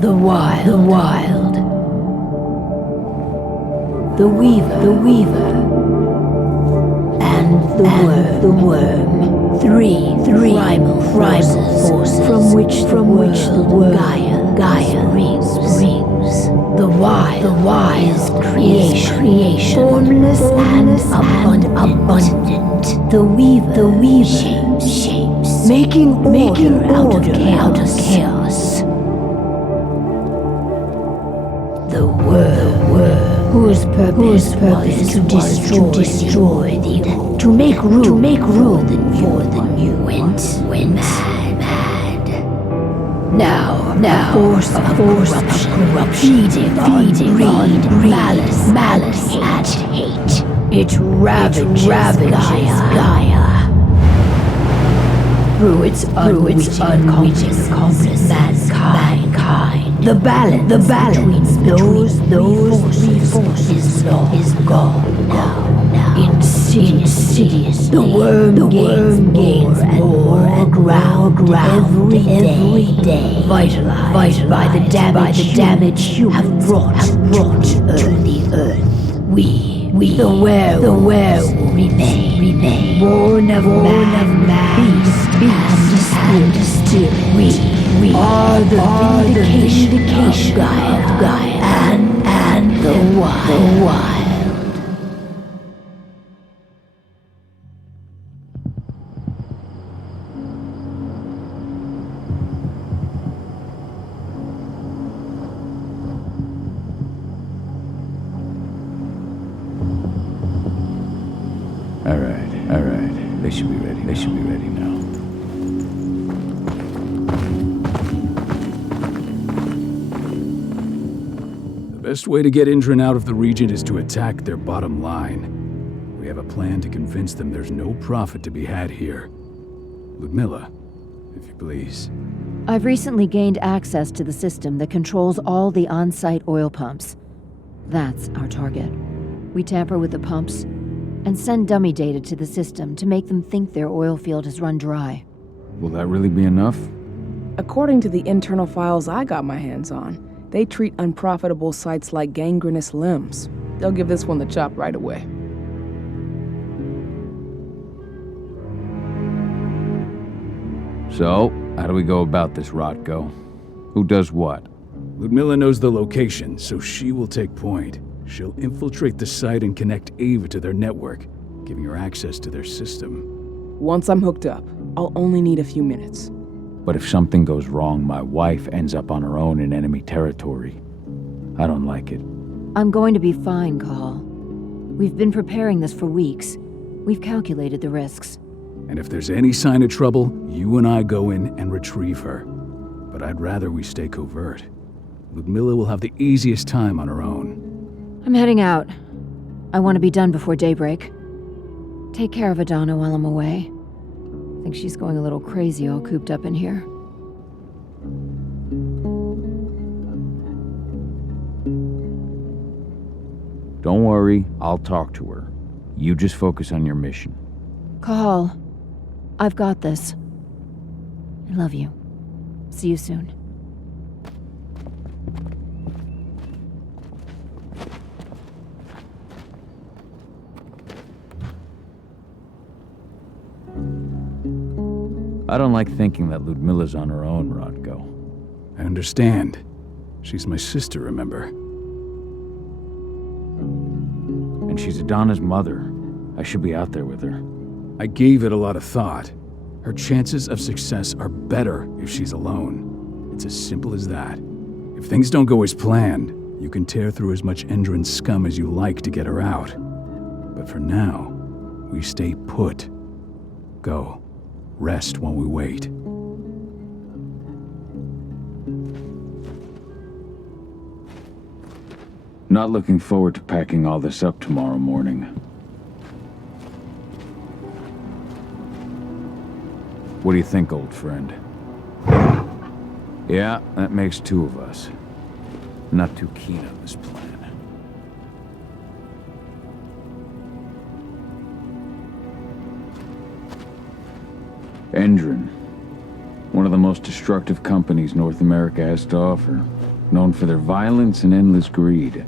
the wild, the wild. The weaver, and the worm. Three primal forces from which the world Gaia springs. The wild is creation, formless and abundant. The weaver shapes, making order out of chaos. The worm, whose purpose was to destroy the old, to make room for the new, went mad. Now, force of corruption, feeding on greed, malice, and hate. It ravages Gaia. Through its unwitting accomplice, mankind. The balance between those three forces is gone now. Insidious. The worm gains more ground every day. Vitalized by the damage humans have brought to the earth. We the werewolf remain born of man, beast and still we are the vindication of Gaia and the wild. All right. They should be ready now. The best way to get Indran out of the region is to attack their bottom line. We have a plan to convince them there's no profit to be had here. Ludmilla, if you please. I've recently gained access to the system that controls all the on-site oil pumps. That's our target. We tamper with the pumps and send dummy data to the system to make them think their oil field has run dry. Will that really be enough? According to the internal files I got my hands on, they treat unprofitable sites like gangrenous limbs. They'll give this one the chop right away. So, how do we go about this, Rotko? Who does what? Ludmilla knows the location, so she will take point. She'll infiltrate the site and connect Ava to their network, giving her access to their system. Once I'm hooked up, I'll only need a few minutes. But if something goes wrong, my wife ends up on her own in enemy territory. I don't like it. I'm going to be fine, Cahal. We've been preparing this for weeks. We've calculated the risks. And if there's any sign of trouble, you and I go in and retrieve her. But I'd rather we stay covert. Ludmilla will have the easiest time on her own. I'm heading out. I want to be done before daybreak. Take care of Adana while I'm away. I think she's going a little crazy all cooped up in here. Don't worry, I'll talk to her. You just focus on your mission. Cahal, I've got this. I love you. See you soon. I don't like thinking that Ludmilla's on her own, Rotko. I understand. She's my sister, remember? And she's Adana's mother. I should be out there with her. I gave it a lot of thought. Her chances of success are better if she's alone. It's as simple as that. If things don't go as planned, you can tear through as much Indran scum as you like to get her out. But for now, we stay put. Go. Rest while we wait. Not looking forward to packing all this up tomorrow morning. What do you think, old friend? Yeah, that makes two of us. Not too keen on this plan. Indran, one of the most destructive companies North America has to offer. known for their violence and endless greed.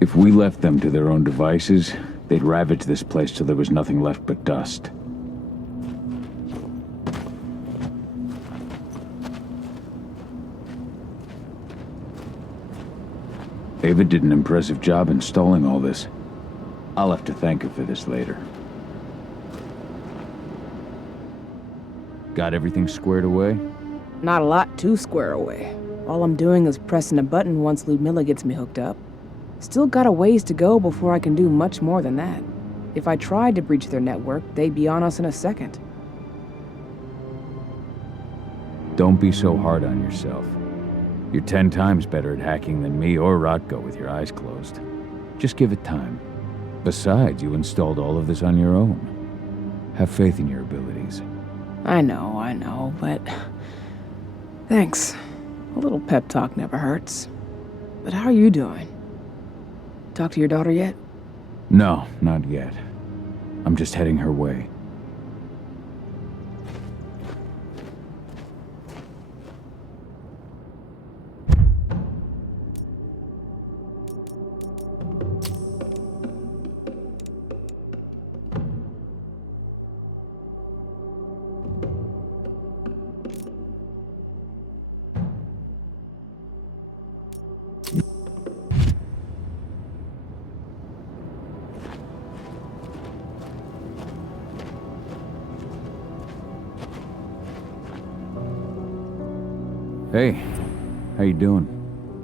If we left them to their own devices, they'd ravage this place till there was nothing left but dust. Ava did an impressive job installing all this. I'll have to thank her for this later. Got everything squared away? Not a lot to square away. All I'm doing is pressing a button once Ludmilla gets me hooked up. Still got a ways to go before I can do much more than that. If I tried to breach their network, they'd be on us in a second. Don't be so hard on yourself. You're 10 times better at hacking than me or Rotko with your eyes closed. Just give it time. Besides, you installed all of this on your own. Have faith in your abilities. I know, but... Thanks. A little pep talk never hurts. But how are you doing? Talk to your daughter yet? No, not yet. I'm just heading her way. Hey, how you doing?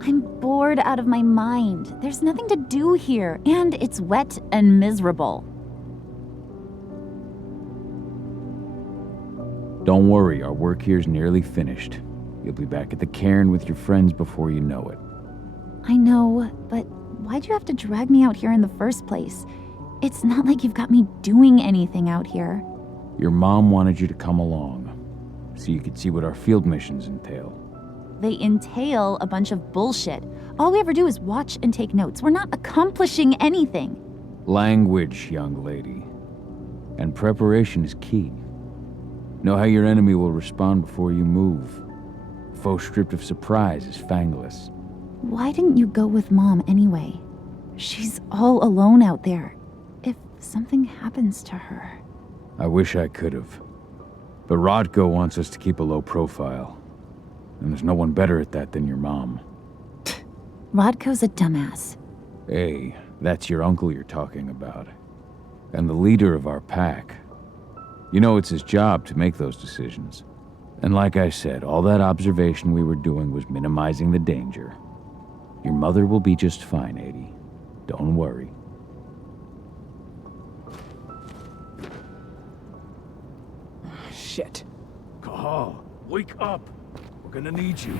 I'm bored out of my mind. There's nothing to do here, and it's wet and miserable. Don't worry, our work here's nearly finished. You'll be back at the cairn with your friends before you know it. I know, but why'd you have to drag me out here in the first place? It's not like you've got me doing anything out here. Your mom wanted you to come along, so you could see what our field missions entail. They entail a bunch of bullshit. All we ever do is watch and take notes. We're not accomplishing anything. Language, young lady. And preparation is key. Know how your enemy will respond before you move. Foe stripped of surprise is fangless. Why didn't you go with Mom anyway? She's all alone out there. If something happens to her... I wish I could have. But Rodko wants us to keep a low profile. And there's no one better at that than your mom. Rodko's a dumbass. Hey, that's your uncle you're talking about. And the leader of our pack. You know it's his job to make those decisions. And like I said, all that observation we were doing was minimizing the danger. Your mother will be just fine, Adie. Don't worry. Shit. Cahal, wake up! We're gonna need you.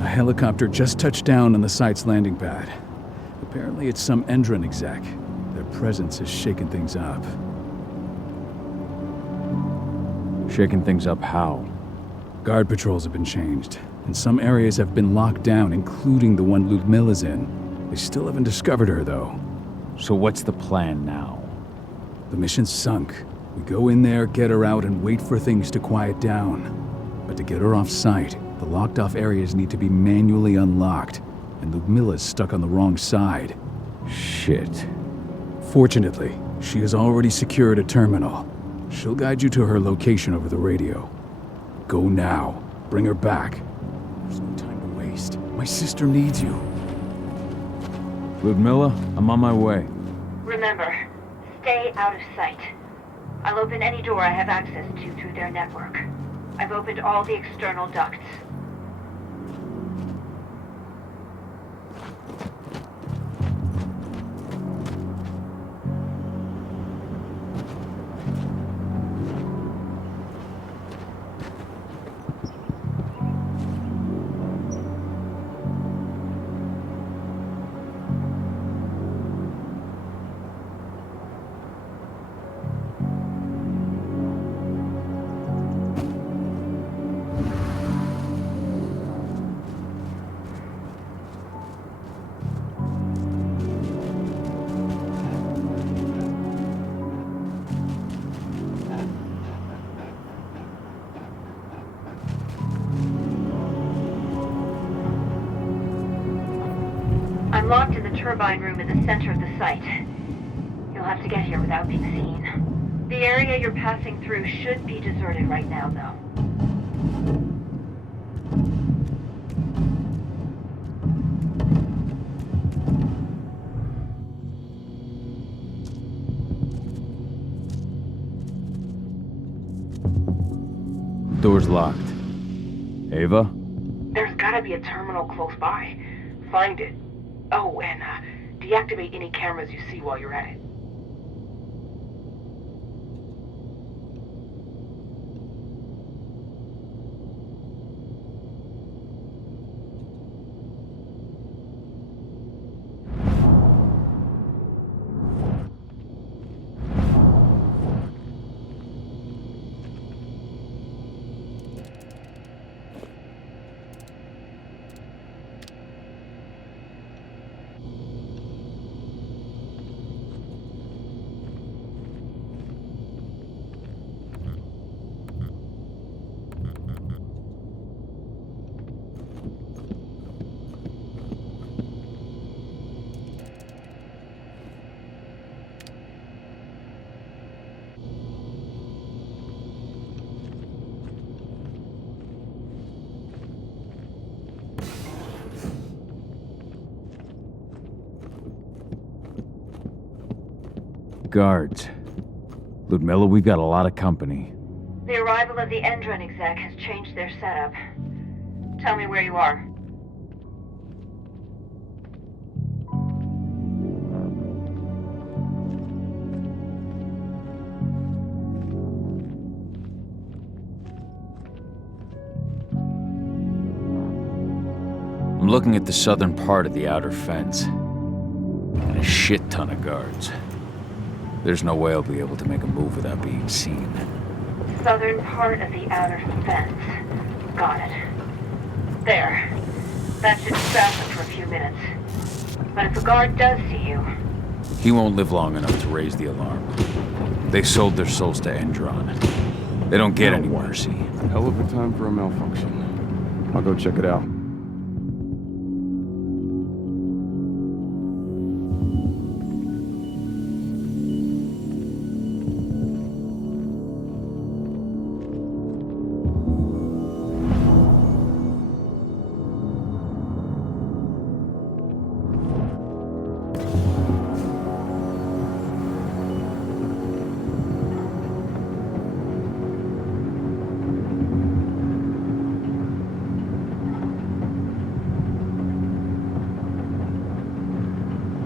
A helicopter just touched down on the site's landing pad. Apparently it's some Endron exec. Their presence has shaken things up. Shaking things up how? Guard patrols have been changed, and some areas have been locked down, including the one Ludmilla's in. They still haven't discovered her, though. So what's the plan now? The mission's sunk. We go in there, get her out, and wait for things to quiet down. But to get her off site, the locked-off areas need to be manually unlocked, and Ludmilla's stuck on the wrong side. Shit. Fortunately, she has already secured a terminal. She'll guide you to her location over the radio. Go now. Bring her back. There's no time to waste. My sister needs you. Ludmilla, I'm on my way. Remember, stay out of sight. I'll open any door I have access to through their network. I've opened all the external ducts. I'm locked in the turbine room in the center of the site. You'll have to get here without being seen. The area you're passing through should be deserted right now, though. Door's locked. Ava? There's gotta be a terminal close by. Find it. Oh, and deactivate any cameras you see while you're at it. Guards. Ludmilla, we've got a lot of company. The arrival of the Endron exec has changed their setup. Tell me where you are. I'm looking at the southern part of the outer fence. And a shit ton of guards. There's no way I'll be able to make a move without being seen. Southern part of the outer fence. Got it. There. That should distract them for a few minutes. But if a guard does see you... He won't live long enough to raise the alarm. They sold their souls to Endron. They don't get any mercy. Hell of a time for a malfunction. I'll go check it out.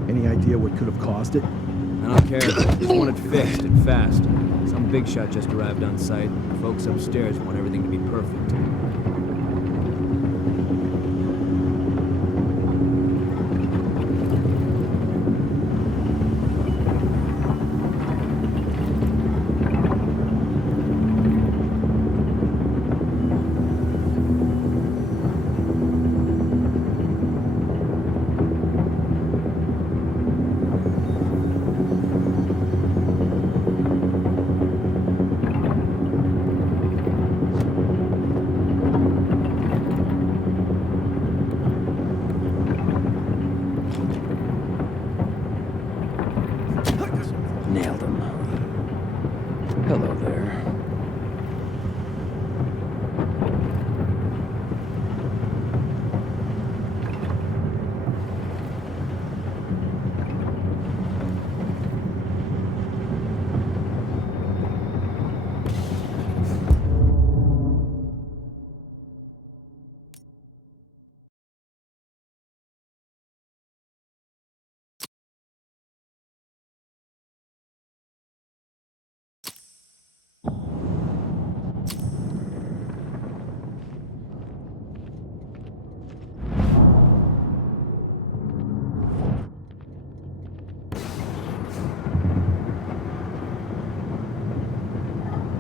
Any idea what could have caused it? I don't care. Just want it fixed and fast. Some big shot just arrived on site. Folks upstairs want everything to be perfect. Nailed him. Hello there.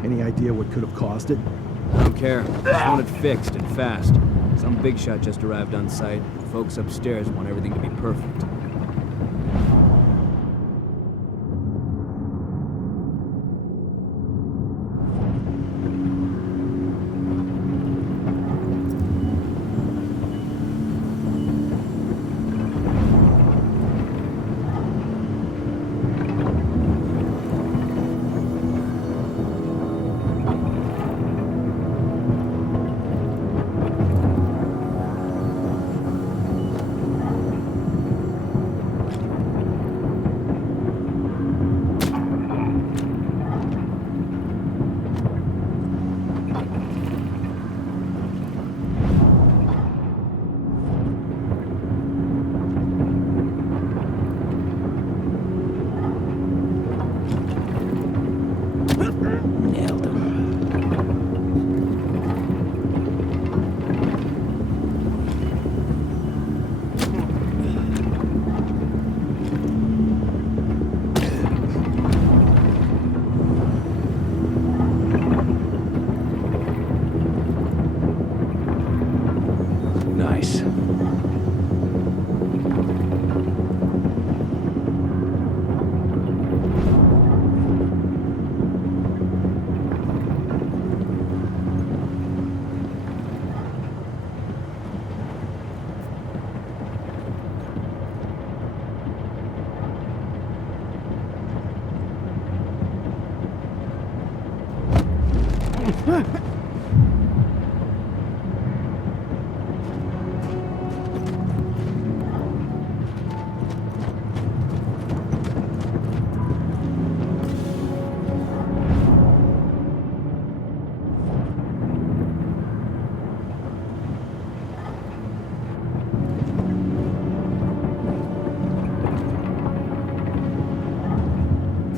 Any idea what could have caused it? I don't care. Just want it fixed and fast. Some big shot just arrived on site. Folks upstairs want everything to be perfect.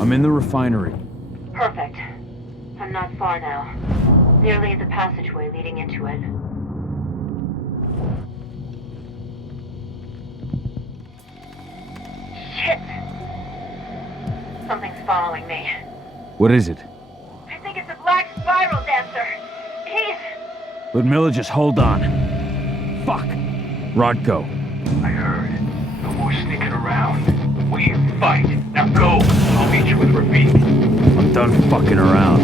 I'm in the refinery. Perfect. I'm not far now. Nearly at the passageway leading into it. Shit! Something's following me. What is it? I think it's a black spiral dancer. He's... Ludmilla, just hold on. Fuck. Rodko. I heard. No more sneaking around. We fight. Now go. I'll meet you with Rafik. I'm done fucking around.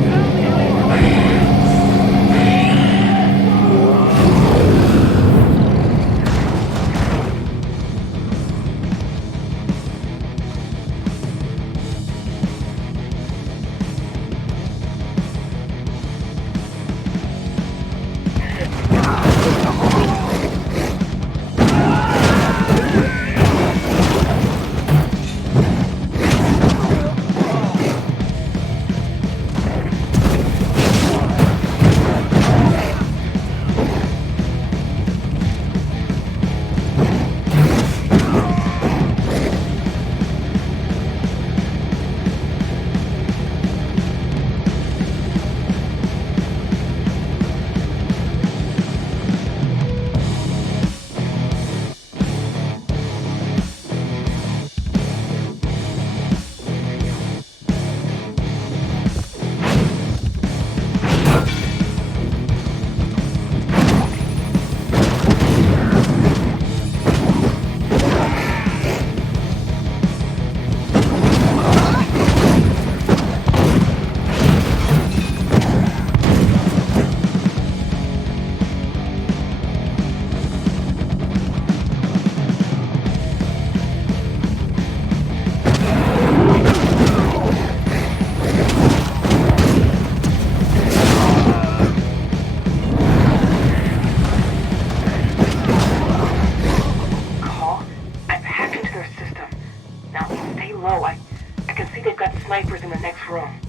Now, stay low. I can see they've got snipers in the next room.